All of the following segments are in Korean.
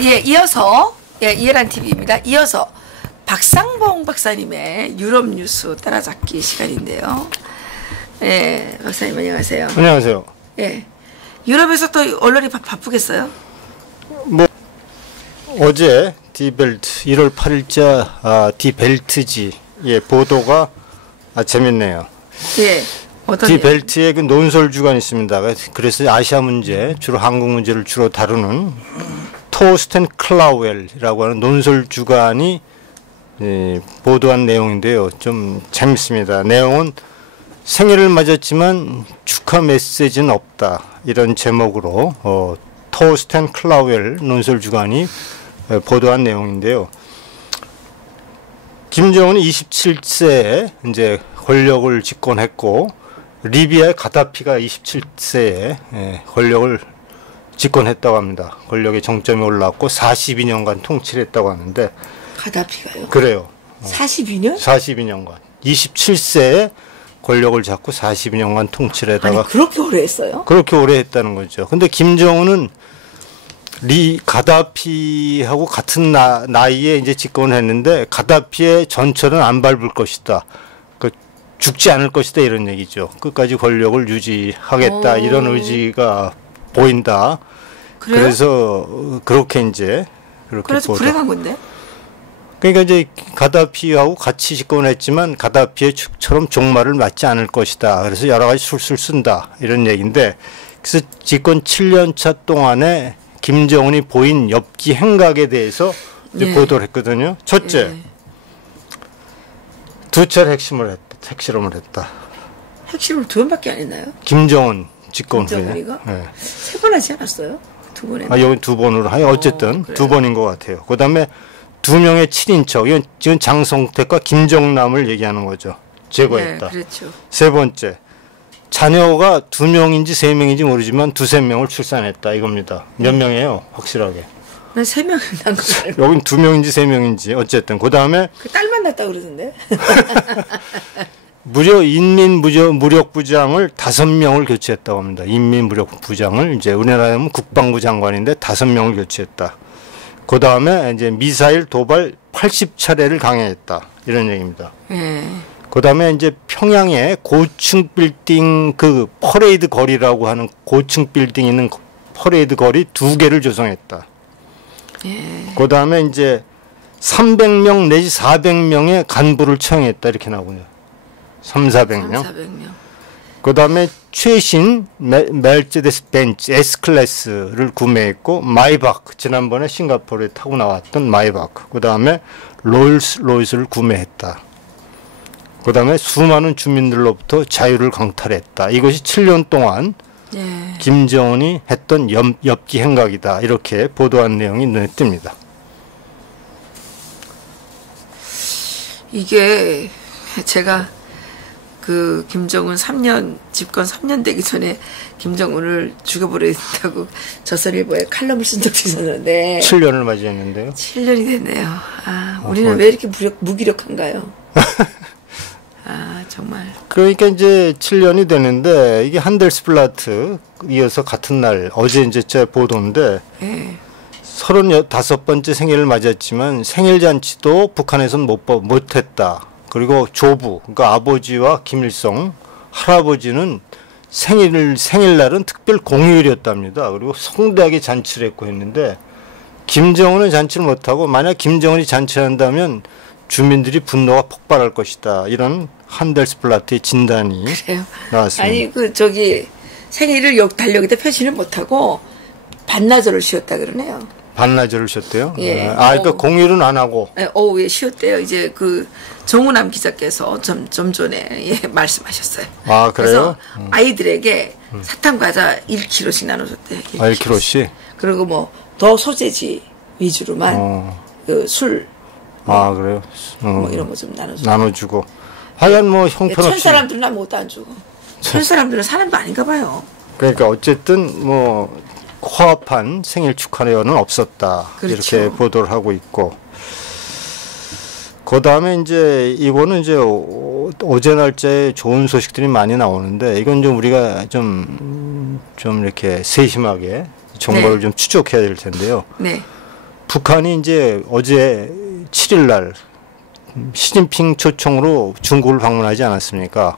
이어서 이해란 TV입니다. 이어서 박상봉 박사님의 유럽 뉴스 따라잡기 시간인데요. 박사님 안녕하세요. 안녕하세요. 유럽에서 또 언론이 바쁘겠어요? 뭐 어제 디벨트 1월 8일자 디벨트지 보도가 재밌네요. 디벨트의 그 논설 주간이 있습니다. 그래서 아시아 문제, 주로 한국 문제를 주로 다루는 토스텐 클라우엘이라고 하는 논설 주간이 보도한 내용인데요. 좀 재밌습니다. 내용은 생일을 맞았지만 축하 메시지는 없다. 이런 제목으로 토스텐 클라우엘 논설 주간이 보도한 내용인데요. 김정은이 27세에 이제 권력을 집권했고 리비아의 가다피가 27세에 권력을 집권했다고 합니다. 권력의 정점에 올랐고 42년간 통치를 했다고 하는데 가다피가요? 그래요. 42년? 42년간. 27세에 권력을 잡고 42년간 통치를 하다가 아니 그렇게 오래 했어요? 그렇게 오래 했다는 거죠. 근데 김정은은 가다피하고 같은 나이에 이제 집권을 했는데 가다피의 전철은 안 밟을 것이다. 죽지 않을 것이다 이런 얘기죠. 끝까지 권력을 유지하겠다 이런 의지가 보인다. 그래요? 그래서 그렇게 이제 그래서 불행한 건데? 그러니까 이제 가다피하고 같이 집권했지만 가다피의 축처럼 종말을 맞지 않을 것이다. 그래서 여러 가지 술술 쓴다 이런 얘기인데 그래서 집권 7년 차 동안에 김정은이 보인 엽기 행각에 대해서 이제 보도를 했거든요. 첫째, 두 차례 핵실험을 했다. 핵실험을 2번밖에 안 했나요? 김정은 집권 후에. 김정은이가? 3번 하지 않았어요? 2번 했나요? 여기 2번으로 하여 어쨌든 2번인 것 같아요. 그 다음에 2명의 친인척, 이건 지금 장성택과 김정남을 얘기하는 거죠. 제거했다. 그렇죠. 세 번째, 자녀가 2명인지 3명인지 모르지만 2~3명을 출산했다 이겁니다. 몇 명이에요? 확실하게. 난 3명 난 거 알고. 여긴 2명인지 3명인지 어쨌든 그 다음에 그 딸만 낳았다 그러던데. 인민무력부장을 5명을 교체했다고 합니다. 인민무력부장을 이제 우리나라는 국방부 장관인데 5명을 교체했다. 그 다음에 이제 미사일 도발 80차례를 강행했다 이런 얘기입니다. 그 다음에 이제 평양에 고층 빌딩 그 퍼레이드 거리라고 하는 고층 빌딩 있는 퍼레이드 거리 2개를 조성했다. 그 다음에 이제 300명 내지 400명의 간부를 채용했다 이렇게 나오군요. 300~400명. 그 다음에 최신 메르세데스 벤츠 S클래스를 구매했고 마이바크 지난번에 싱가포르에 타고 나왔던 마이바크 그 다음에 롤스로이스를 구매했다. 그 다음에 수많은 주민들로부터 자유를 강탈했다. 이것이 7년 동안 김정은이 했던 엽기 행각이다. 이렇게 보도한 내용이 눈에 띕니다. 이게 제가 그 김정은 집권 3년 되기 전에 김정은을 죽여버려야 된다고 조선일보에 칼럼을 쓴 적도 있었는데 7년을 맞이했는데요. 7년이 됐네요. 우리는 왜 이렇게 무기력한가요? 정말. 그러니까 이제 7년이 되는데 이게 한델스블라트 이어서 같은 날 어제 이제 제 보도인데 35번째 생일을 맞았지만 생일 잔치도 북한에서는 못했다. 그리고 조부, 그러니까 아버지와 김일성 할아버지는 생일날은 특별 공휴일이었답니다. 그리고 성대하게 잔치를 했고 했는데 김정은은 잔치를 못하고 만약 김정은이 잔치한다면 주민들이 분노가 폭발할 것이다. 이런 한델스블라트의 진단이 나왔습니다. 아니 생일을 달력에다 표시를 못하고 반나절을 쉬었다 그러네요. 반나절을 쉬었대요? 그러니까 공휴일은 안 하고. 오후에 쉬었대요. 이제 그 정우남 기자께서 좀 전에 말씀하셨어요. 그래요? 그래서 아이들에게 사탕 과자 1kg씩 나눠줬대요. 1kg씩? 그리고 뭐 더 소재지 위주로만 술. 그래요? 뭐 이런 거 좀 나눠주고. 하여간 뭐 형편없이. 천 사람들은 아무것도 안 주고. 천 사람들은 사람도 아닌가 봐요. 그러니까 어쨌든 뭐 코앞한 생일 축하회는 없었다. 그렇죠. 이렇게 보도를 하고 있고. 그 다음에 이제 이거는 이제 어제 날짜에 좋은 소식들이 많이 나오는데 이건 좀 우리가 좀 이렇게 세심하게 정보를 좀 추적해야 될 텐데요. 북한이 이제 어제 7일 날 시진핑 초청으로 중국을 방문하지 않았습니까?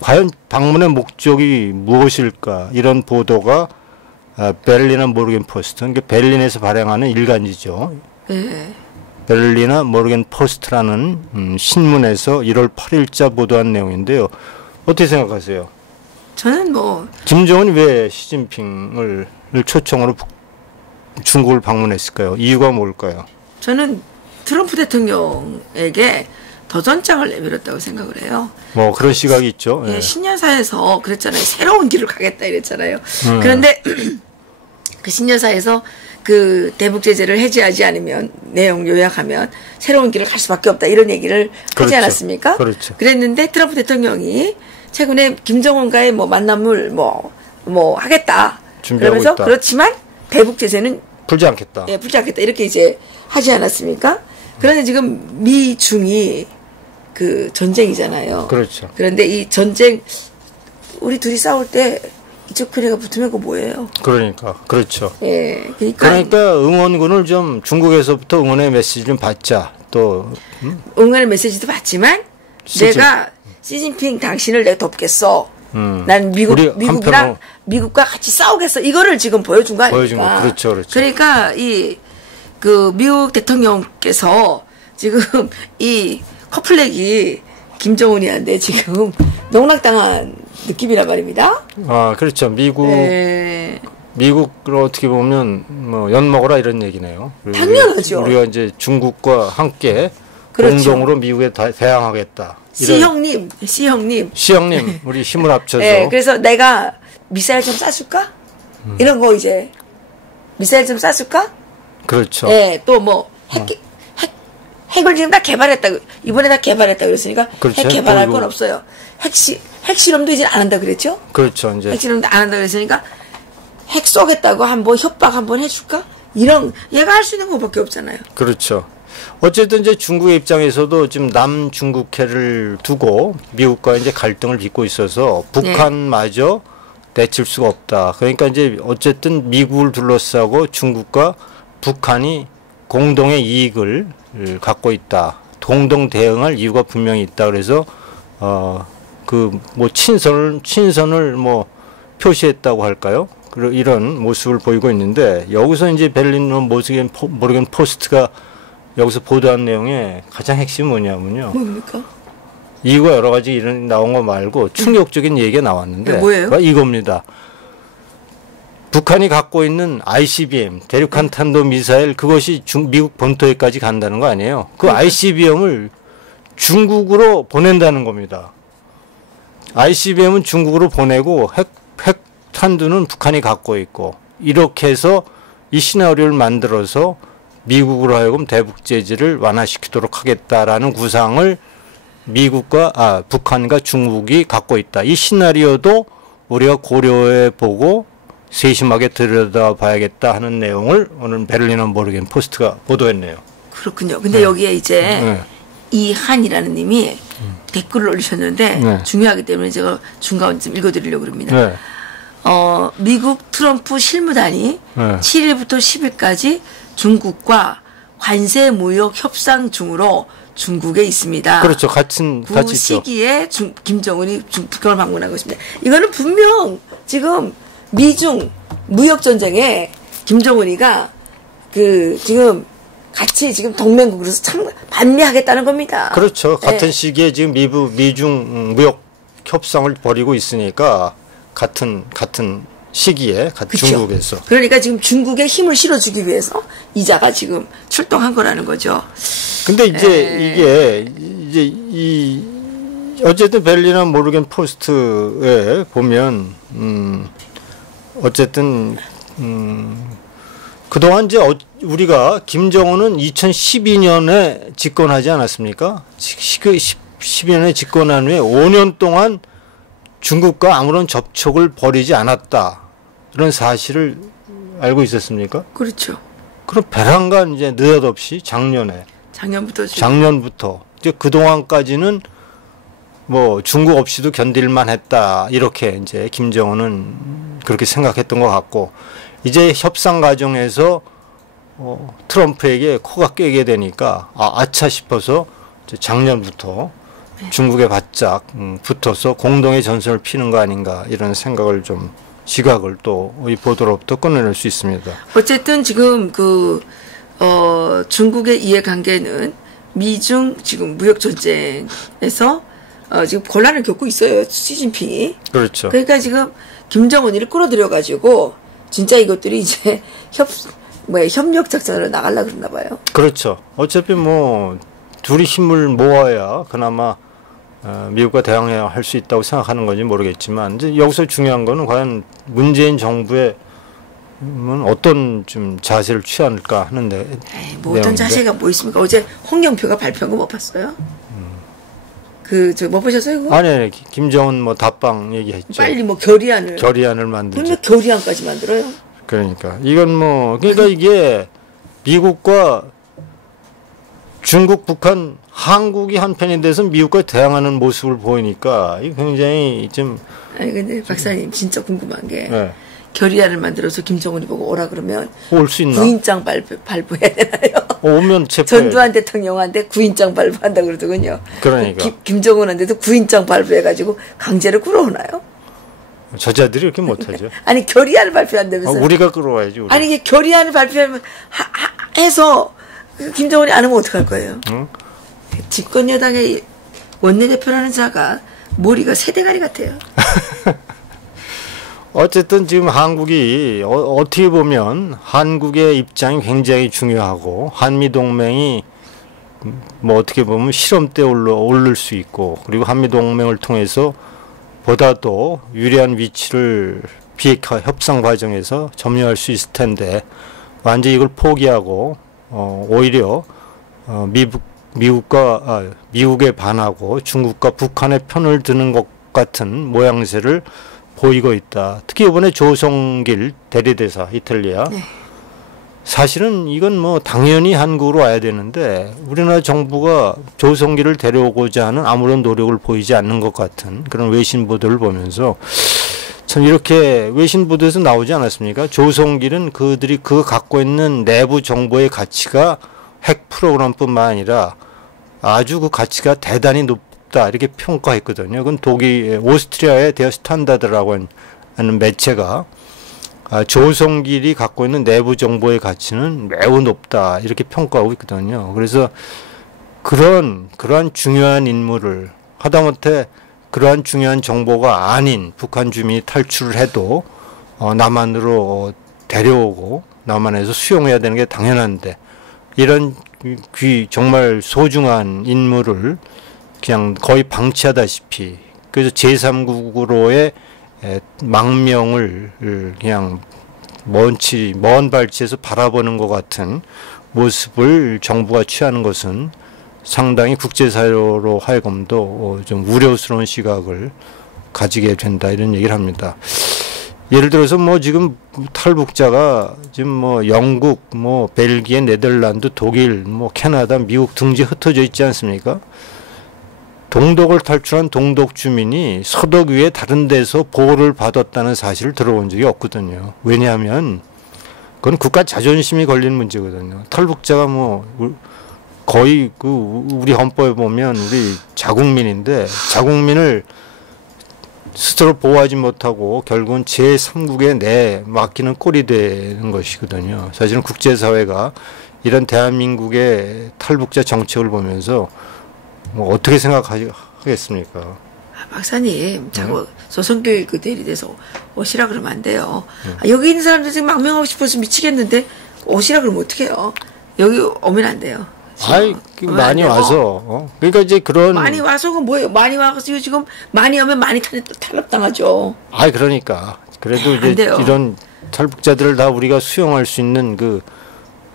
과연 방문의 목적이 무엇일까? 이런 보도가 베를리너 모르겐 포스트, 그러니까 베를린에서 발행하는 일간지죠. 네. 베를리너 모르겐 포스트라는 신문에서 1월 8일자 보도한 내용인데요. 어떻게 생각하세요? 저는 뭐 김정은이 왜 시진핑을 초청으로 중국을 방문했을까요? 이유가 뭘까요? 저는 트럼프 대통령에게 도전장을 내밀었다고 생각을 해요. 뭐 그런 시각이 있죠. 예, 예. 신년사에서 그랬잖아요. 새로운 길을 가겠다 이랬잖아요. 그런데 그 신년사에서 그 대북 제재를 해제하지 않으면 내용 요약하면 새로운 길을 갈 수밖에 없다 이런 얘기를 그렇죠. 하지 않았습니까? 그렇죠. 그랬는데 트럼프 대통령이 최근에 김정은과의 뭐 만남을 뭐 하겠다. 준비하고 그러면서 있다. 그렇지만 대북 제재는 풀지 않겠다. 예, 풀지 않겠다 이렇게 이제 하지 않았습니까? 그런데 지금 미중이 그 전쟁이잖아요. 그렇죠. 그런데 이 전쟁 우리 둘이 싸울 때 이쪽 코리아가 붙으면 그거 뭐예요? 그러니까 그렇죠. 예, 그러니까 응원군을 좀 중국에서부터 응원의 메시지 좀 받자. 또 응원의 메시지도 받지만 내가 시진핑 당신을 내가 돕겠어. 난 미국이랑 미국과 같이 싸우겠어. 이거를 지금 보여준 거 아닙니까? 보여준 거. 그렇죠, 그렇죠. 그러니까 그 미국 대통령께서 지금 이 커플렉이 김정은이한테 지금 농락당한 느낌이란 말입니다. 아, 그렇죠. 미국으로 어떻게 보면 뭐 엿먹어라 이런 얘기네요. 당연하죠. 우리가 이제 중국과 함께 그렇죠. 공동으로 미국에 대항하겠다. C형님, 우리 힘을 합쳐서. 네, 그래서 내가 미사일 좀 쏴줄까? 이런 거 이제 미사일 좀 쏴줄까? 그렇죠. 네, 또 뭐 핵을 지금 다 개발했다. 이번에 다 개발했다 그랬으니까 그렇죠. 핵 개발할 건 없어요. 핵 실험도 이제 안 한다 그랬죠? 그렇죠. 이제 핵 실험도 안 한다 그랬으니까 핵 쏘겠다고 한번 협박 한번 해줄까? 이런 얘가 할 수 있는 것밖에 없잖아요. 그렇죠. 어쨌든 이제 중국의 입장에서도 지금 남중국해를 두고 미국과 이제 갈등을 빚고 있어서 북한마저 내칠 수가 없다. 그러니까 이제 어쨌든 미국을 둘러싸고 중국과 북한이 공동의 이익을 갖고 있다. 공동 대응할 이유가 분명히 있다. 그래서 그 뭐 친선을 뭐 표시했다고 할까요? 이런 모습을 보이고 있는데 여기서 이제 베를리너 모르겐 포스트가 여기서 보도한 내용의 가장 핵심이 뭐냐면요. 뭡니까? 이유가 여러 가지 이런 나온 거 말고 충격적인 얘기가 나왔는데 뭐예요? 이겁니다. 북한이 갖고 있는 ICBM 대륙간 탄도 미사일 그것이 미국 본토에까지 간다는 거 아니에요? 그 ICBM을 중국으로 보낸다는 겁니다. ICBM은 중국으로 보내고 핵 탄두는 북한이 갖고 있고 이렇게 해서 이 시나리오를 만들어서 미국으로 하여금 대북 제재를 완화시키도록 하겠다라는 구상을 북한과 중국이 갖고 있다. 이 시나리오도 우리가 고려해 보고 세심하게 들여다봐야겠다 하는 내용을 오늘 베를리너 모르겐 포스트가 보도했네요. 그렇군요. 근데 여기에 이제 이한이라는 님이 댓글을 올리셨는데 중요하기 때문에 제가 중간 좀 읽어드리려고 합니다. 미국 트럼프 실무단이 7일부터 10일까지 중국과 관세 무역 협상 중으로 중국에 있습니다. 그렇죠. 같이 있죠. 시기에 김정은이 북한을 방문한 것입니다. 이거는 분명 지금 미중 무역 전쟁에 김정은이가 지금 같이 지금 동맹국으로서 참 반미하겠다는 겁니다. 그렇죠. 같은 시기에 지금 미중 무역 협상을 벌이고 있으니까 같은 시기에 그쵸? 중국에서. 그러니까 지금 중국에 힘을 실어주기 위해서 이자가 지금 출동한 거라는 거죠. 근데 이제 이게 어쨌든 베를리너 모르겐 포스트에 보면 어쨌든 그동안 이제 우리가 김정은은 2012년에 집권하지 않았습니까? 12년에 집권한 후에 5년 동안 중국과 아무런 접촉을 벌이지 않았다. 이런 사실을 알고 있었습니까? 그렇죠. 그럼 배란간 이제 느닷없이 작년부터 이제 그동안까지는 뭐 중국 없이도 견딜만 했다. 이렇게 이제 김정은은 그렇게 생각했던 것 같고 이제 협상 과정에서 트럼프에게 코가 깨게 되니까 아차 싶어서 작년부터 중국에 바짝 붙어서 공동의 전선을 피는 거 아닌가 이런 생각을 좀 시각을 또 이 보도로부터 꺼내낼 수 있습니다. 어쨌든 지금 중국의 이해관계는 미중 지금 무역 전쟁에서 지금 곤란을 겪고 있어요. 시진핑이. 그렇죠. 그러니까 지금 김정은이를 끌어들여 가지고 진짜 이것들이 이제 협력 작전으로 나가려고 그러나 봐요. 그렇죠. 어차피 뭐 둘이 힘을 모아야 그나마 미국과 대항해야 할 수 있다고 생각하는 건지 모르겠지만 이제 여기서 중요한 거는 과연 문재인 정부의 어떤 좀 자세를 취할까 하는데. 뭐 어떤 자세가 뭐 있습니까? 어제 홍영표가 발표한 거 못 봤어요? 뭐 보셨어요? 그거? 아니, 김정은 뭐 답방 얘기했죠. 빨리 뭐 결의안을 만들죠. 그러면 결의안까지 만들어요? 그러니까 이건 그러니까 이게 미국과 중국, 북한, 한국이 한편이 돼서 미국과 대항하는 모습을 보이니까 이게 굉장히 좀. 아니 근데 박사님 진짜 궁금한 게 네. 결의안을 만들어서 김정은이 보고 오라 그러면 올 수 있나? 구인장 발부해야 되나요? 오면 체포해. 전두환 대통령한테 구인장 발부한다 그러더군요. 그러니까. 김정은한테도 구인장 발부해가지고 강제로 끌어오나요? 저자들이 이렇게 못하죠. 아니 결의안을 발표한다면서요? 우리가 끌어와야지. 우리가. 아니 이게 결의안을 발표하면 해서 김정은이 안 하면 어떡할 거예요? 응? 집권 여당의 원내대표라는 자가 머리가 새대가리 같아요. 어쨌든 지금 한국이 어떻게 보면 한국의 입장이 굉장히 중요하고 한미동맹이 뭐 어떻게 보면 실험대에 오를 수 있고 그리고 한미동맹을 통해서 보다도 유리한 위치를 비핵화 협상 과정에서 점유할 수 있을 텐데 완전히 이걸 포기하고 오히려 미국에 반하고 중국과 북한의 편을 드는 것 같은 모양새를 보이고 있다. 특히 이번에 조성길 대리대사 이탈리아. 네. 사실은 이건 뭐 당연히 한국으로 와야 되는데 우리나라 정부가 조성길을 데려오고자 하는 아무런 노력을 보이지 않는 것 같은 그런 외신 보도를 보면서 참 이렇게 외신 보도에서 나오지 않았습니까? 조성길은 그들이 갖고 있는 내부 정보의 가치가 핵 프로그램뿐만 아니라 아주 그 가치가 대단히 높다 이렇게 평가했거든요. 그건 독일, 오스트리아의 Der 스탠다드라고 하는 매체가 조성길이 갖고 있는 내부 정보의 가치는 매우 높다 이렇게 평가하고 있거든요. 그래서 그러한 중요한 인물을 하다못해 그러한 중요한 정보가 아닌 북한 주민이 탈출을 해도 남한으로 데려오고 남한에서 수용해야 되는 게 당연한데 이런 정말 소중한 인물을 그냥 거의 방치하다시피 그래서 제3국으로의 망명을 그냥 먼 발치에서 바라보는 것 같은 모습을 정부가 취하는 것은 상당히 국제사회로 하여금도 좀 우려스러운 시각을 가지게 된다 이런 얘기를 합니다. 예를 들어서 뭐 지금 탈북자가 지금 뭐 영국, 뭐 벨기에, 네덜란드, 독일, 뭐 캐나다, 미국 등지에 흩어져 있지 않습니까? 동독을 탈출한 동독 주민이 서독 위에 다른 데서 보호를 받았다는 사실을 들어본 적이 없거든요. 왜냐하면 그건 국가 자존심이 걸리는 문제거든요. 탈북자가 뭐 거의 우리 헌법에 보면 우리 자국민인데 자국민을 스스로 보호하지 못하고 결국은 제3국에 맡기는 꼴이 되는 것이거든요. 사실은 국제사회가 이런 대한민국의 탈북자 정책을 보면서 뭐 어떻게 생각하겠습니까? 박사님, 자꾸 조성길 그 대리돼서 오시라 그러면 안 돼요. 여기 있는 사람들 지금 망명하고 싶어서 미치겠는데 오시라 그러면 어떡해요? 여기 오면 안 돼요. 아이, 많이 와서, 그러니까 이제 많이 와서, 그 뭐예요? 많이 와서 지금 많이 오면 많이 탄압당하죠. 아이, 그러니까. 그래도 이제 이런 탈북자들을 다 우리가 수용할 수 있는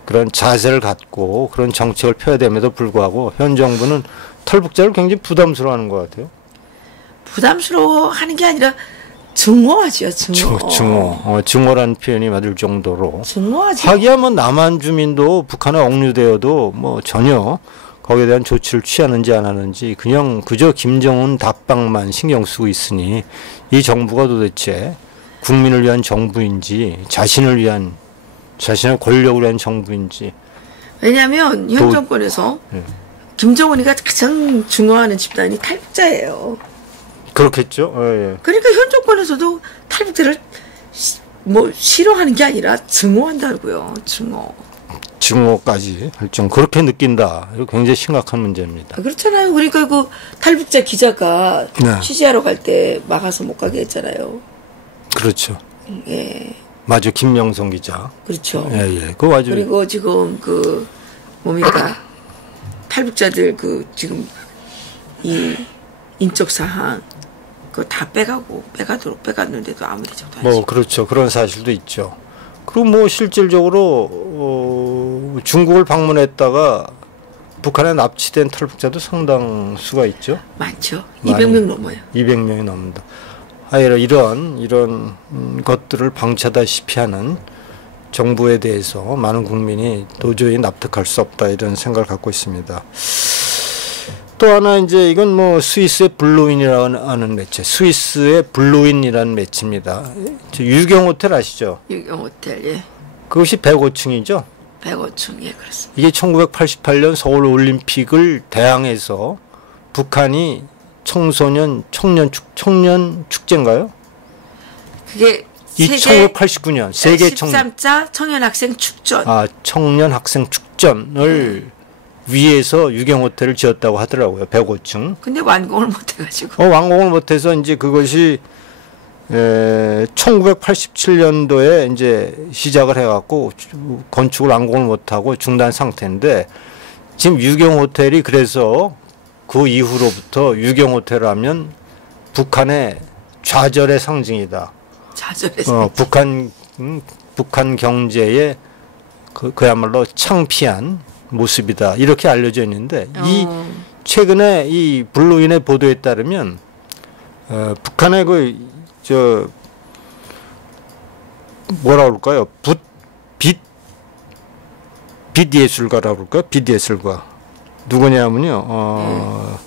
그런 자세를 갖고 그런 정책을 펴야 됨에도 불구하고 현 정부는 탈북자를 굉장히 부담스러워하는 것 같아요. 부담스러워하는 게 아니라 증오하죠, 증오. 증오라는 표현이 맞을 정도로. 증오하죠. 하기야 뭐 남한 주민도 북한에 억류되어도 뭐 전혀 거기에 대한 조치를 취하는지 안 하는지 그저 김정은 답방만 신경 쓰고 있으니 이 정부가 도대체 국민을 위한 정부인지 자신을 위한 자신의 권력을 위한 정부인지. 왜냐하면 현 정권에서 김정은이가 가장 중요하는 집단이 탈북자예요. 그렇겠죠. 예. 그러니까 현 정권에서도 탈북자를 뭐 싫어하는 게 아니라 증오한다고요. 증오까지 좀 그렇게 느낀다. 이거 굉장히 심각한 문제입니다. 그렇잖아요. 그러니까 그 탈북자 기자가 네. 취재하러 갈 때 막아서 못 가게 했잖아요. 그렇죠. 예. 맞아, 김명성 기자. 그렇죠. 예. 그 아주. 그리고 지금 그 뭡니까 탈북자들 그 지금 이 인적 사항 그거 다 빼가도록 빼갔는데도 아무 대책도 안 했죠. 그렇죠. 그런 사실도 있죠. 그리고 뭐 실질적으로 중국을 방문했다가 북한에 납치된 탈북자도 상당수가 있죠. 많죠. 200명 넘어요. 200명이 넘는다. 이런 것들을 방치하다시피 하는 정부에 대해서 많은 국민이 도저히 납득할 수 없다 이런 생각을 갖고 있습니다. 또 하나 이제 이건 뭐 스위스의 블루윈이라는 매체, 스위스의 블루윈이라는 매체입니다. 유경 호텔 아시죠? 유경 호텔, 예. 그것이 105층이죠. 105층, 예, 그렇습니다. 이게 1988년 서울 올림픽을 대항해서 북한이 청년 축제인가요? 그게 1989년 세계 13자 청년 학생 축전. 청년 학생 축전을 위에서 유경 호텔을 지었다고 하더라고요. 105층. 근데 완공을 못 해가지고. 완공을 못해서 이제 그것이 1987년도에 이제 시작을 해갖고 건축을 완공을 못하고 중단 상태인데 지금 유경 호텔이 그래서 그 이후로부터 유경 호텔 하면 북한의 좌절의 상징이다. 좌절의 상징. 북한 경제의 그야말로 창피한 모습이다. 이렇게 알려져 있는데 이 최근에 이 블루윈의 보도에 따르면 북한의 뭐라 그럴까요? 빛 예술가라고 그럴까요? 빛 예술가. 누구냐면요.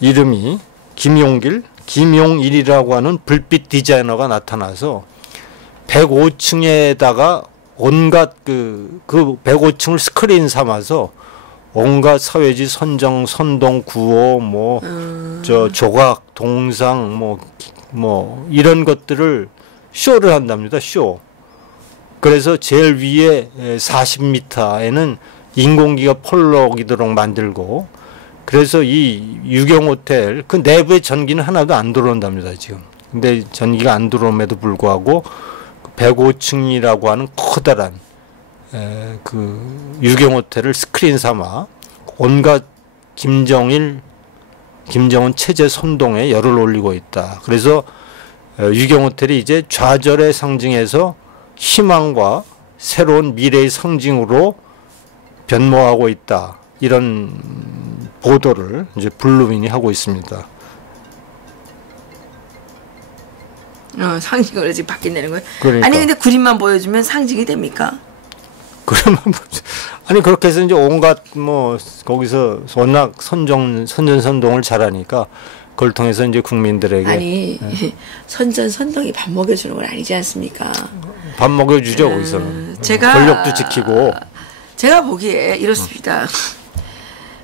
이름이 김용일이라고 하는 불빛 디자이너가 나타나서 105층에다가 온갖 그 105층을 스크린 삼아서 온갖 사회지 선정, 선동, 구호, 조각, 동상, 이런 것들을 쇼를 한답니다. 쇼. 그래서 제일 위에 40m에는 인공기가 펄럭이도록 만들고, 그래서 이 유경 호텔 그 내부에 전기는 하나도 안 들어온답니다, 지금. 근데 전기가 안 들어옴에도 불구하고 105층이라고 하는 커다란 그 유경 호텔을 스크린 삼아 온갖 김정은 체제 선동에 열을 올리고 있다. 그래서 유경 호텔이 이제 좌절의 상징에서 희망과 새로운 미래의 상징으로 변모하고 있다. 이런 보도를 이제 블루윈이 하고 있습니다. 상징으로 지금 바뀐다는 거예요? 그러니까. 아니 근데 그림만 보여주면 상징이 됩니까? 아니 그렇게 해서 이제 온갖 거기서 워낙 선전선동을 잘하니까 그걸 통해서 이제 국민들에게 선전선동이 밥 먹여주는 건 아니지 않습니까? 밥 먹여주죠 거기서는. 권력도 지키고. 제가 보기에 이렇습니다.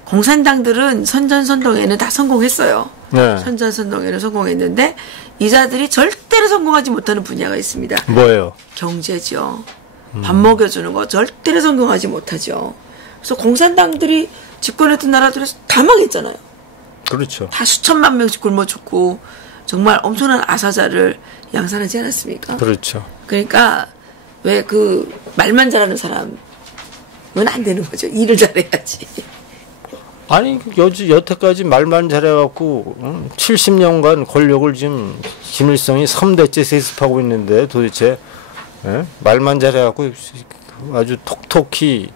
공산당들은 선전선동에는 다 성공했어요. 네. 선전선동에는 성공했는데 이자들이 절대로 성공하지 못하는 분야가 있습니다. 뭐예요? 경제죠. 밥 먹여주는 거 절대로 성공하지 못하죠. 그래서 공산당들이 집권했던 나라들에서 다 망했잖아요. 그렇죠. 다 수천만 명씩 굶어 죽고 정말 엄청난 아사자를 양산하지 않았습니까? 그렇죠. 그러니까 왜 그 말만 잘하는 사람은 안 되는 거죠. 일을 잘해야지. 아니 여태까지 말만 잘해갖고 70년간 권력을 지금 김일성이 3대째 세습하고 있는데 도대체 말만 잘해갖고 아주 톡톡히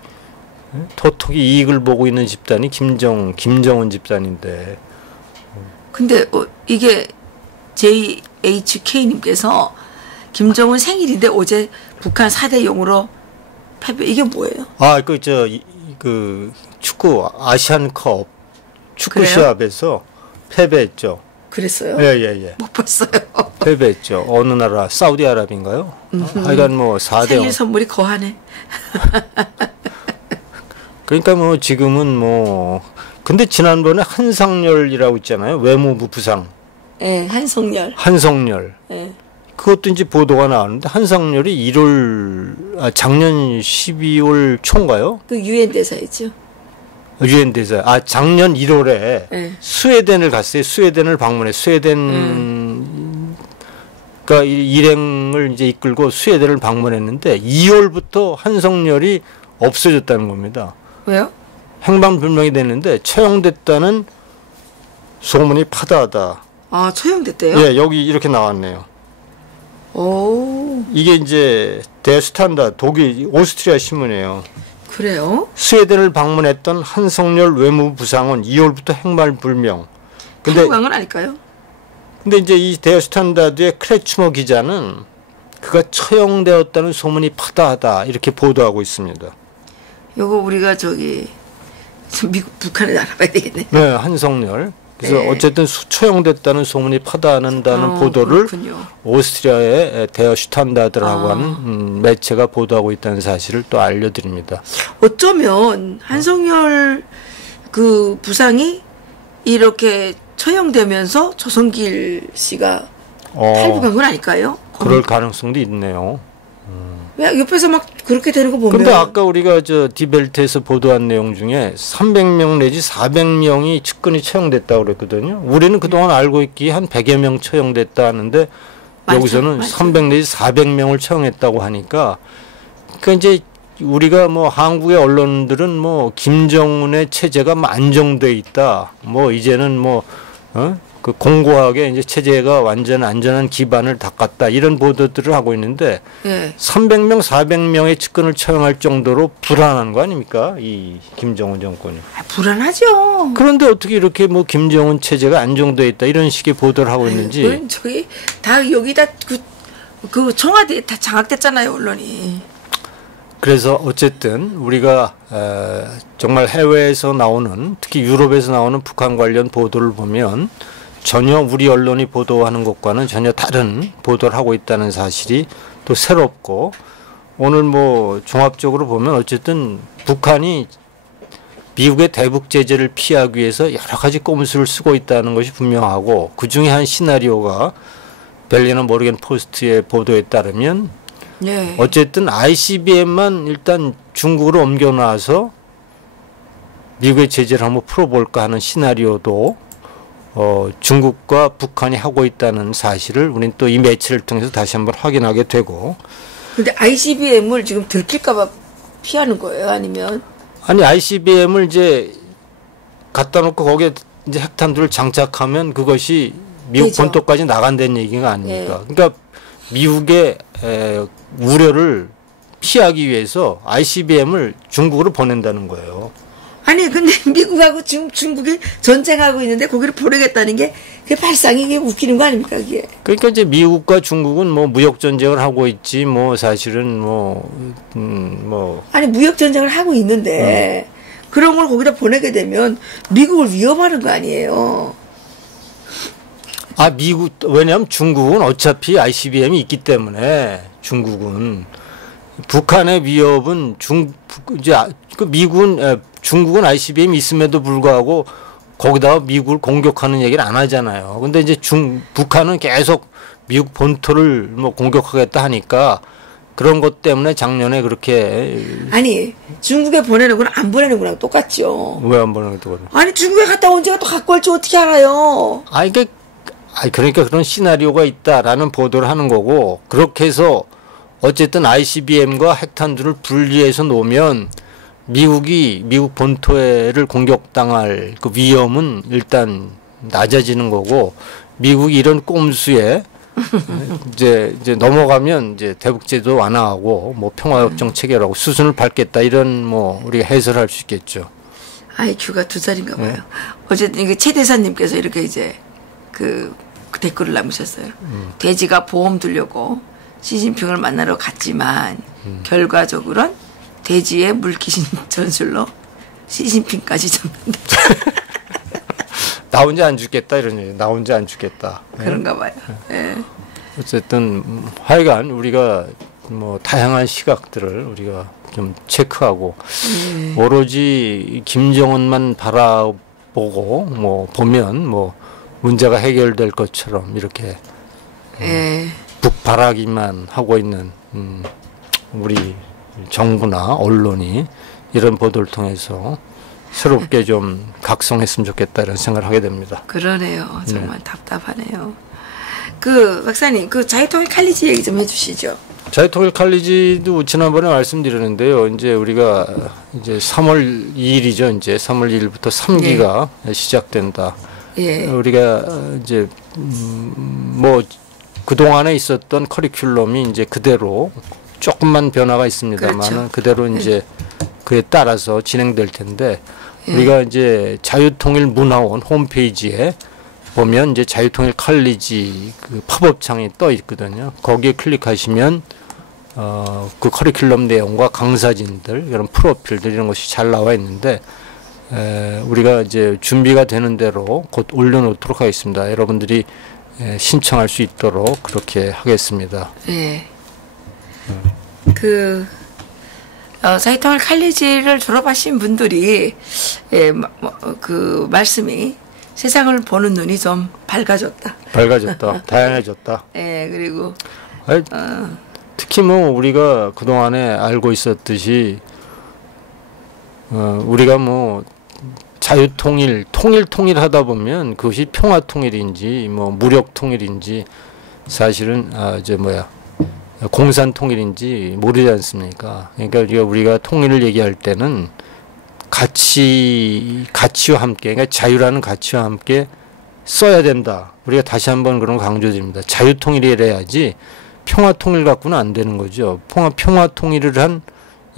이익을 보고 있는 집단이 김정은 집단인데. 근데 이게 JHK님께서 김정은 생일인데 어제 북한 4대0으로 패배. 이게 뭐예요? 그 축구 아시안컵 축구 시합에서 패배했죠. 그랬어요? 예. 못 봤어요. 패배했죠. 어느 나라 사우디아라비아인가요? 하여간 뭐 4대0. 생일 선물이 거하네. 그러니까 뭐 지금은 뭐 근데 지난번에 한상열이라고 있잖아요. 외무부 부상. 예, 한성열. 한성열. 예. 그것도 이제 보도가 나왔는데 한상열이 작년 12월 초인가요? 그 유엔 대사였죠. 유엔 대사. 작년 1월에 예. 스웨덴을 갔어요. 스웨덴을 방문해. 그러니까 일행을 이제 이끌고 스웨덴을 방문했는데 2월부터 한성열이 없어졌다는 겁니다. 왜요? 행방불명이 됐는데 처형됐다는 소문이 파다하다. 아, 처형됐대요? 예, 여기 이렇게 나왔네요. 오. 이게 이제 데스탄다 독일 오스트리아 신문이에요. 그래요? 스웨덴을 방문했던 한성열 외무부 부상은 2월부터 행방불명. 근데 한국왕은 아닐까요? 근데 이제 이 데스탄다드의 크레츠머 기자는 그가 처형되었다는 소문이 파다하다 이렇게 보도하고 있습니다. 요거 우리가 미국 북한에 알아봐야 되겠네. 네, 한성열. 그래서 네. 어쨌든 처형됐다는 소문이 파다한다는 보도를 그렇군요. 오스트리아의 데어슈탄다드라고 하는 매체가 보도하고 있다는 사실을 또 알려드립니다. 어쩌면 한성열 그 부상이 이렇게 처형되면서 조성길 씨가 탈북한 건 아닐까요? 그럴 가능성도 있네요. 왜 옆에서 막 그렇게 되는 거 보면. 근데 아까 우리가 디벨트에서 보도한 내용 중에 300명 내지 400명이 측근이 처형됐다고 그랬거든요. 우리는 그동안 알고 있기에 한 100여 명 처형됐다 하는데 여기서는 맞죠. 300 내지 400명을 처형했다고 하니까 그러니까 이제 우리가 뭐 한국의 언론들은 뭐 김정은의 체제가 안정돼 있다. 뭐 이제는 그 공고하게 이제 체제가 완전 안전한 기반을 닦았다 이런 보도들을 하고 있는데 예. 300명, 400명의 측근을 처형할 정도로 불안한 거 아닙니까? 이 김정은 정권이. 불안하죠. 그런데 어떻게 이렇게 뭐 김정은 체제가 안정돼 있다 이런 식의 보도를 하고 있는지. 저기 다 여기다 그 청와대에 다 장악됐잖아요, 언론이. 그래서 어쨌든 우리가 정말 해외에서 나오는 특히 유럽에서 나오는 북한 관련 보도를 보면 전혀 우리 언론이 보도하는 것과는 전혀 다른 보도를 하고 있다는 사실이 또 새롭고 오늘 뭐 종합적으로 보면 어쨌든 북한이 미국의 대북 제재를 피하기 위해서 여러 가지 꼼수를 쓰고 있다는 것이 분명하고 그중에 한 시나리오가 벨리너 모르겐 포스트의 보도에 따르면 네. 어쨌든 ICBM만 일단 중국으로 옮겨놔서 미국의 제재를 한번 풀어볼까 하는 시나리오도 중국과 북한이 하고 있다는 사실을 우리는 또 이 매체를 통해서 다시 한번 확인하게 되고. 근데 ICBM을 지금 들킬까봐 피하는 거예요? 아니면? 아니 ICBM을 이제 갖다 놓고 거기에 이제 핵탄두를 장착하면 그것이 미국 되죠. 본토까지 나간다는 얘기가 아닙니까? 네. 그러니까 미국의 우려를 피하기 위해서 ICBM을 중국으로 보낸다는 거예요. 아니 근데 미국하고 중국이 전쟁하고 있는데 거기를 보내겠다는 게 그게 발상이 이게 웃기는 거 아닙니까 그게? 그러니까 이제 미국과 중국은 뭐 무역 전쟁을 하고 있지 뭐 사실은 아니 무역 전쟁을 하고 있는데 그런 걸 거기다 보내게 되면 미국을 위협하는 거 아니에요? 미국 왜냐하면 중국은 어차피 ICBM이 있기 때문에 중국은 북한의 위협은 중국은 ICBM이 있음에도 불구하고 거기다가 미국을 공격하는 얘기를 안 하잖아요. 근데 이제 북한은 계속 미국 본토를 뭐 공격하겠다 하니까 그런 것 때문에 작년에 그렇게. 아니 중국에 보내는 거랑 안 보내는 거랑 똑같죠. 왜 안 보내는 거야? 아니 중국에 갔다 온 지가 또 갖고 올지 어떻게 알아요? 그러니까 그런 시나리오가 있다라는 보도를 하는 거고 그렇게 해서 어쨌든 ICBM과 핵탄두를 분리해서 놓으면 미국 본토를 공격당할 그 위험은 일단 낮아지는 거고 미국이 이런 꼼수에 이제 넘어가면 이제 대북제도 완화하고 뭐 평화협정 체결하고 수순을 밟겠다 이런 뭐 우리가 해설할 수 있겠죠. IQ가 2살인가 봐요. 네. 어쨌든 이게 최 대사님께서 이렇게 이제 그 댓글을 남으셨어요. 돼지가 보험 들려고 시진핑을 만나러 갔지만 결과적으로는 돼지의 물귀신 전술로 시진핑까지 잡는다. 나 혼자 안 죽겠다 이런 얘기. 나 혼자 안 죽겠다. 그런가 봐요. 예. 어쨌든 하여간 우리가 뭐 다양한 시각들을 우리가 좀 체크하고 오로지 김정은만 바라보고 뭐 보면 뭐 문제가 해결될 것처럼 이렇게 북바라기만 하고 있는 우리 정부나 언론이 이런 보도를 통해서 새롭게 좀 각성했으면 좋겠다 이런 생각을 하게 됩니다. 그러네요. 정말 답답하네요. 그 박사님, 그 자유통일 칼리지 얘기 좀 해주시죠. 자유통일 칼리지도 지난번에 말씀드렸는데요. 이제 우리가 이제 3월 2일이죠. 이제 3월 2일부터 3기가 시작된다. 우리가 이제 뭐 그동안에 있었던 커리큘럼이 이제 그대로 조금만 변화가 있습니다만은 그렇죠. 그대로 이제 그에 따라서 진행될 텐데 우리가 이제 자유통일 문화원 홈페이지에 보면 이제 자유통일 칼리지 그 팝업창이 떠 있거든요. 거기에 클릭하시면 그 커리큘럼 내용과 강사진들 이런 프로필들 이런 것이 잘 나와 있는데 우리가 이제 준비가 되는 대로 곧 올려놓도록 하겠습니다. 여러분들이 신청할 수 있도록 그렇게 하겠습니다. 네. 자유통일 칼리지를 졸업하신 분들이 그 말씀이 세상을 보는 눈이 좀 밝아졌다. 다양해졌다. 그리고 특히 뭐 우리가 그동안에 알고 있었듯이 우리가 뭐 통일하다 보면 그것이 평화통일인지 뭐 무력통일인지 사실은 공산통일인지 모르지 않습니까? 그러니까 우리가 통일을 얘기할 때는 가치와 함께, 그러니까 자유라는 가치와 함께 써야 된다. 우리가 다시 한번 그런 거 강조드립니다. 자유통일이래야지 평화통일 갖고는 안 되는 거죠. 평화통일을 한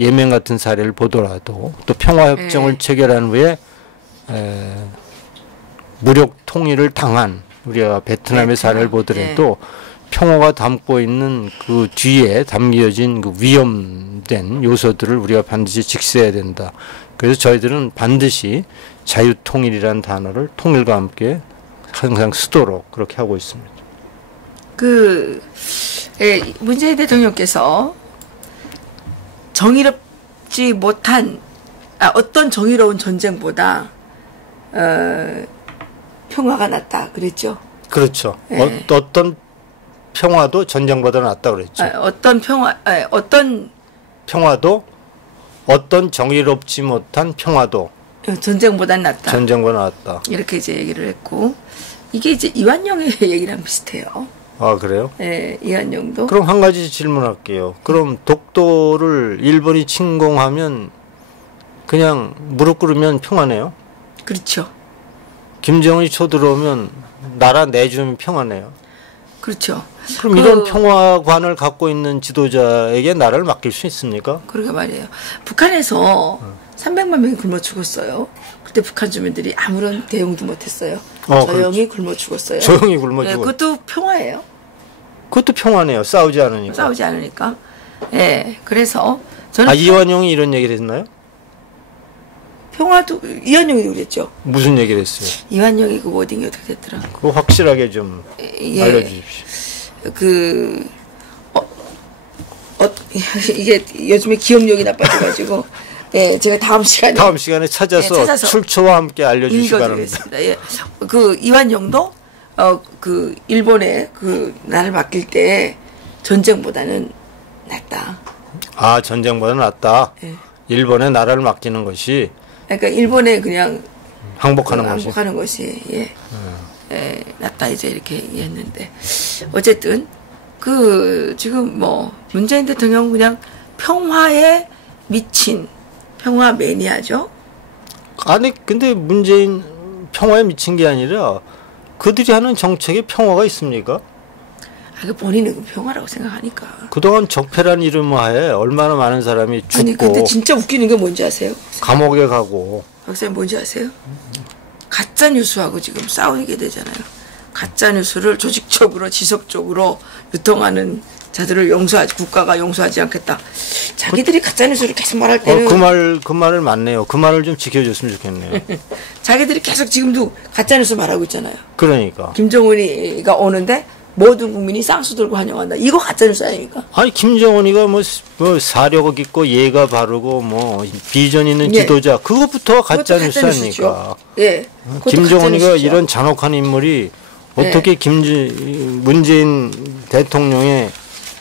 예멘 같은 사례를 보더라도 또 평화협정을 체결한 후에 무력통일을 당한 우리가 베트남의 사례를 보더라도 평화가 담고 있는 그 뒤에 담겨진 그 위험된 요소들을 우리가 반드시 직시해야 된다. 그래서 저희들은 반드시 자유통일이라는 단어를 통일과 함께 항상 쓰도록 그렇게 하고 있습니다. 문재인 대통령께서 정의롭지 못한 어떤 정의로운 전쟁보다 평화가 낫다 그랬죠. 그렇죠. 어떤 평화도 전쟁보다 낫다 그랬죠. 어떤 평화도 어떤 정의롭지 못한 평화도 전쟁보다 낫다. 전쟁보다 낫다. 이렇게 이제 얘기를 했고 이게 이제 이완용의 얘기랑 비슷해요. 아 그래요? 네, 이완용도. 그럼 한 가지 질문할게요. 그럼 독도를 일본이 침공하면 그냥 무릎 꿇으면 평화네요? 그렇죠. 김정은이 쳐들어오면 나라 내주면 평화네요. 그렇죠. 그럼 이런 평화관을 갖고 있는 지도자에게 나라를 맡길 수 있습니까? 그러게 말이에요. 북한에서 300만 명이 굶어 죽었어요. 그때 북한 주민들이 아무런 대응도 못했어요. 조용히 굶어 죽었어요. 조용히 굶어 죽었어요. 그것도 평화예요. 그것도 평화네요. 싸우지 않으니까. 그래서 저는 이완용이 이런 얘기를 했나요? 평화도 이완용이 그랬죠. 무슨 얘기를 했어요? 이완용이 그 워딩이 어떻게 됐더라? 그거 확실하게 좀 알려주십시오. 이게 요즘에 기억력이 나빠져가지고 제가 다음 시간에 찾아서 출처와 함께 알려주시기 바랍니다. 그 이완용도 그 일본에 그 나라를 맡길 때 전쟁보다는 낫다. 전쟁보다 낫다. 일본에 나라를 맡기는 것이. 그러니까 일본에 그냥 항복하는 것이 낫다 이제 이렇게 얘기했는데 어쨌든 지금 뭐 문재인 대통령 그냥 평화에 미친 평화 매니아죠. 근데 문재인 평화에 미친 게 아니라 그들이 하는 정책에 평화가 있습니까? 본인은 평화라고 생각하니까. 그동안 적폐란 이름 하에 얼마나 많은 사람이 죽고. 근데 진짜 웃기는 게 뭔지 아세요? 감옥에 가고. 박사님 뭔지 아세요? 가짜 뉴스하고 지금 싸우게 되잖아요. 가짜 뉴스를 조직적으로 지속적으로 유통하는 자들을 국가가 용서하지 않겠다. 자기들이 가짜 뉴스를 계속 말할 때는 그 말을 맞네요. 그 말을 좀 지켜줬으면 좋겠네요. 자기들이 계속 지금도 가짜 뉴스 말하고 있잖아요. 그러니까 김정은이가 오는데 모든 국민이 쌍수 들고 환영한다. 이거 가짜뉴스 아닙니까? 아니 김정은이가 뭐 사력 있고 예가 바르고 뭐 비전 있는 예. 지도자 그것부터 가짜 뉴스 가짜 아닙니까? 예. 그것도 김정은이가 가짜 뉴스죠. 이런 잔혹한 인물이 어떻게 문재인 대통령의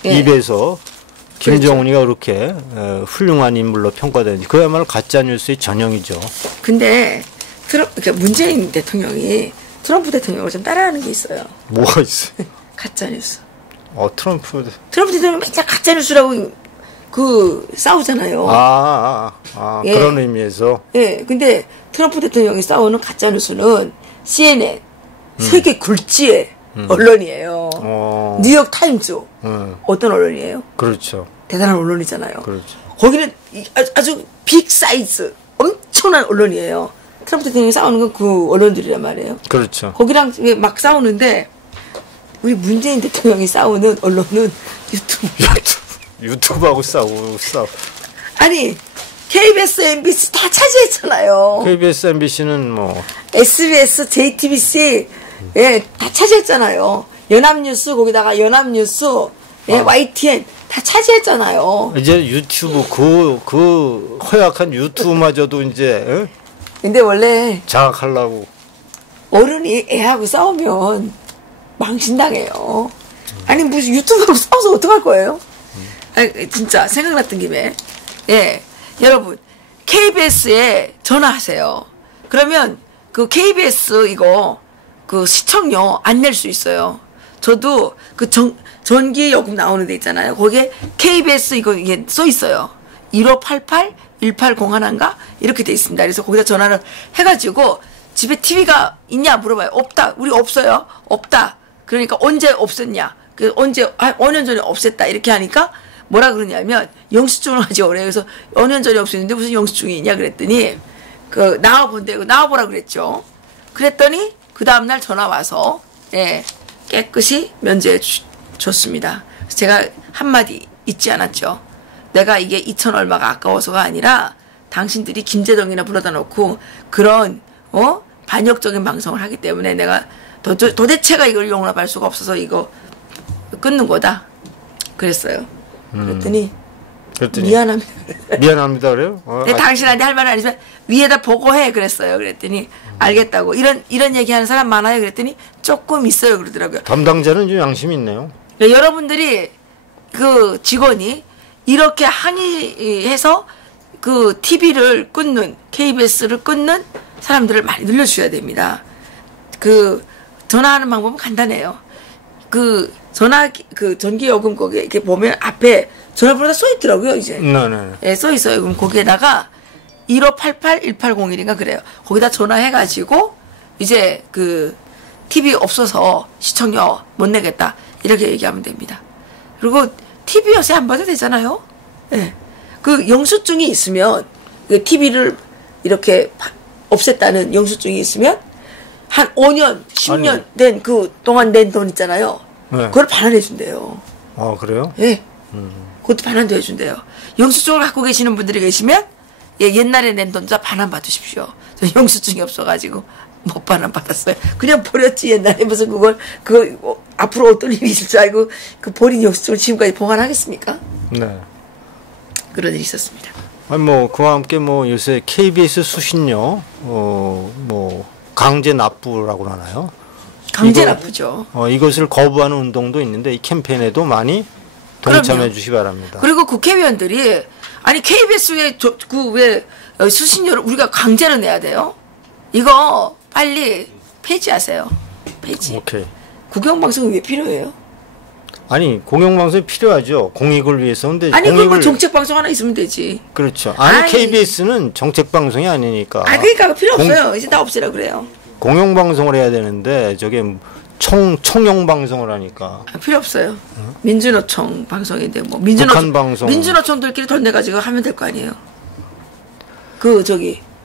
예. 입에서 김정은이가 그렇게 훌륭한 인물로 평가되는지 그야말로 가짜 뉴스의 전형이죠. 근데 그러니까 문재인 대통령이 트럼프 대통령을 좀 따라하는 게 있어요. 뭐가 있어요? 가짜 뉴스. 트럼프 대통령 맨날 가짜 뉴스라고 싸우잖아요. 예. 그런 의미에서 예. 근데 트럼프 대통령이 싸우는 가짜 뉴스는 CNN 세계 굴지의 언론이에요. 뉴욕 타임즈 어떤 언론이에요? 그렇죠. 대단한 언론이잖아요. 그렇죠. 거기는 아주 빅 사이즈 엄청난 언론이에요. 트럼프 대통령이 싸우는 건 그 언론들이란 말이에요. 그렇죠. 거기랑 막 싸우는데 우리 문재인 대통령이 싸우는 언론은 유튜브하고 싸워. 아니 KBS, MBC 다 차지했잖아요. KBS, MBC는 뭐 SBS, JTBC 다 차지했잖아요. 연합뉴스 거기다가 연합뉴스, YTN 다 차지했잖아요. 이제 유튜브 그 허약한 유튜브마저도 이제 근데 원래 장악하려고 어른이 애하고 싸우면 망신당해요. 아니 무슨 유튜브하고 싸워서 어떡할 거예요? 아니, 진짜 생각났던 김에 여러분 KBS에 전화하세요. 그러면 그 KBS 이거 그 시청료 안 낼 수 있어요. 저도 그 전기 요금 나오는 데 있잖아요. 거기에 KBS 이게 써 있어요. 1588-1801인가 이렇게 돼 있습니다. 그래서 거기다 전화를 해가지고 집에 TV가 있냐 물어봐요. 없다. 우리 없어요. 없다. 그러니까 언제 없었냐? 언제 5년 전에 없앴다. 이렇게 하니까 뭐라 그러냐면 영수증을 가지고 그래요. 그래서 5년 전에 없앴는데 무슨 영수증이 있냐 그랬더니 나와본대요. 나와보라 그랬죠. 그랬더니 그 다음날 전화 와서 깨끗이 면제해 줬습니다. 제가 한마디 잊지 않았죠. 내가 이게 2천 얼마가 아까워서가 아니라 당신들이 김재동이나 불러다 놓고 그런 반역적인 방송을 하기 때문에 내가 도대체가 이걸 용납할 수가 없어서 이거 끊는 거다. 그랬어요. 그랬더니 미안합니다. 미안합니다 그래요? 당신한테 할 말 아니지만 위에다 보고해 그랬어요. 그랬더니 알겠다고. 이런 얘기하는 사람 많아요. 그랬더니 조금 있어요 그러더라고요. 담당자는 좀 양심이 있네요. 그러니까 여러분들이 그 직원이 이렇게 항의해서 그 TV를 끊는 KBS를 끊는 사람들을 많이 늘려주셔야 됩니다. 그 전화하는 방법은 간단해요. 그 전기요금 거기에 이렇게 보면 앞에 전화번호가 써 있더라고요 이제. 네. 써 있어요. 그럼 거기에다가 1588-1801인가 그래요. 거기다 전화해가지고 이제 그 TV 없어서 시청료 못 내겠다 이렇게 얘기하면 됩니다. 그리고 TV 요새 안 봐도 되잖아요. 그 영수증이 있으면 그 TV를 이렇게 없앴다는 영수증이 있으면 한 5년, 10년 된 그 동안 낸 돈 있잖아요. 그걸 반환해 준대요. 그래요? 그것도 반환도 해준대요. 영수증을 갖고 계시는 분들이 계시면 옛날에 낸 돈 다 반환 받으십시오. 저 영수증이 없어가지고 못 반환 받았어요. 그냥 버렸지 옛날에 무슨 그거 앞으로 어떤 일이 있을 줄 알고 그 버린 영수증을 지금까지 보관하겠습니까? 네. 그런 일이 있었습니다. 그와 함께 요새 KBS 수신료 강제 납부라고 하나요? 강제 납부죠. 이것을 거부하는 운동도 있는데 이 캠페인에도 많이 동참해 주시기 바랍니다. 그리고 국회의원들이 아니 KBS에 왜 수신료를 우리가 강제로 내야 돼요? 이거 빨리 폐지하세요. 폐지. 오케이. 국영방송이 왜 필요해요? 아니 공영방송이 필요하죠. 공익을 위해서는 되지. 아니 그럼 정책방송 하나 있으면 되지. 그렇죠. 아니 KBS는 정책방송이 아니니까. 그러니까 필요 없어요. 이제 다 없애라 그래요. 공영방송을 해야 되는데 저게 총영방송을 하니까. 필요 없어요. 민주노총 방송인데 북한 방송. 민주노총들끼리 돈 내가지고 하면 될 거 아니에요.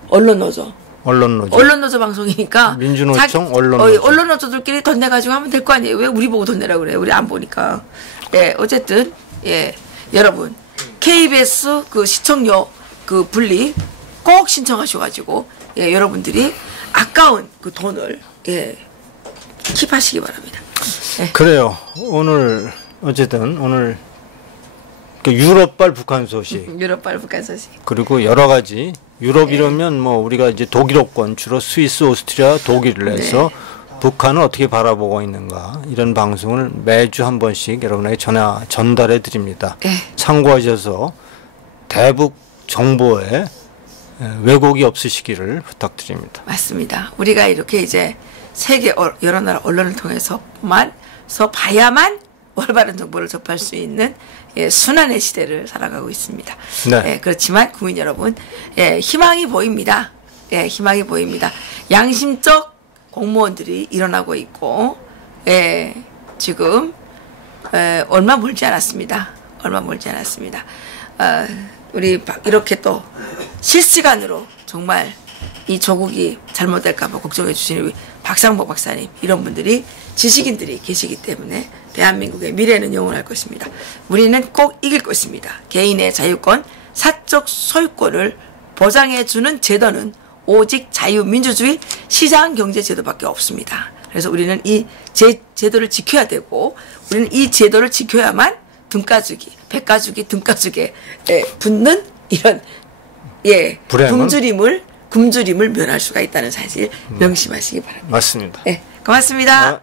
언론노조. 언론노조 방송이니까 민주노총 언론노조. 언론노조들끼리 돈 내가지고 하면 될 거 아니에요. 왜 우리 보고 돈 내라 그래요? 우리 안 보니까. 어쨌든 여러분 KBS 그 시청료 그 분리 꼭 신청하셔가지고 여러분들이 아까운 그 돈을 킵하시기 바랍니다. 그래요. 오늘 어쨌든 오늘 그 유럽발 북한 소식 유럽발 북한 소식. 그리고 여러 가지 유럽 이러면 뭐 우리가 이제 독일어권 주로 스위스, 오스트리아, 독일을 해서 북한을 어떻게 바라보고 있는가 이런 방송을 매주 한 번씩 여러분에게 전달해 드립니다. 참고하셔서 대북 정보에 왜곡이 없으시기를 부탁드립니다. 맞습니다. 우리가 이렇게 이제 세계 여러 나라 언론을 통해서만 봐야만 올바른 정보를 접할 수 있는 순환의 시대를 살아가고 있습니다. 네. 그렇지만 국민 여러분, 희망이 보입니다. 희망이 보입니다. 양심적 공무원들이 일어나고 있고, 지금 얼마 멀지 않았습니다. 얼마 멀지 않았습니다. 우리 이렇게 또 실시간으로 정말 이 조국이 잘못될까봐 걱정해 주시는 우리 박상복 박사님 이런 분들이 지식인들이 계시기 때문에 대한민국의 미래는 영원할 것입니다. 우리는 꼭 이길 것입니다. 개인의 자유권, 사적 소유권을 보장해 주는 제도는 오직 자유민주주의 시장경제제도밖에 없습니다. 그래서 우리는 이 제도를 지켜야 되고 우리는 이 제도를 지켜야만 등가주기, 백가주기, 등가주기에 붙는 이런 굶주림을 면할 수가 있다는 사실 명심하시기 바랍니다. 맞습니다. 고맙습니다.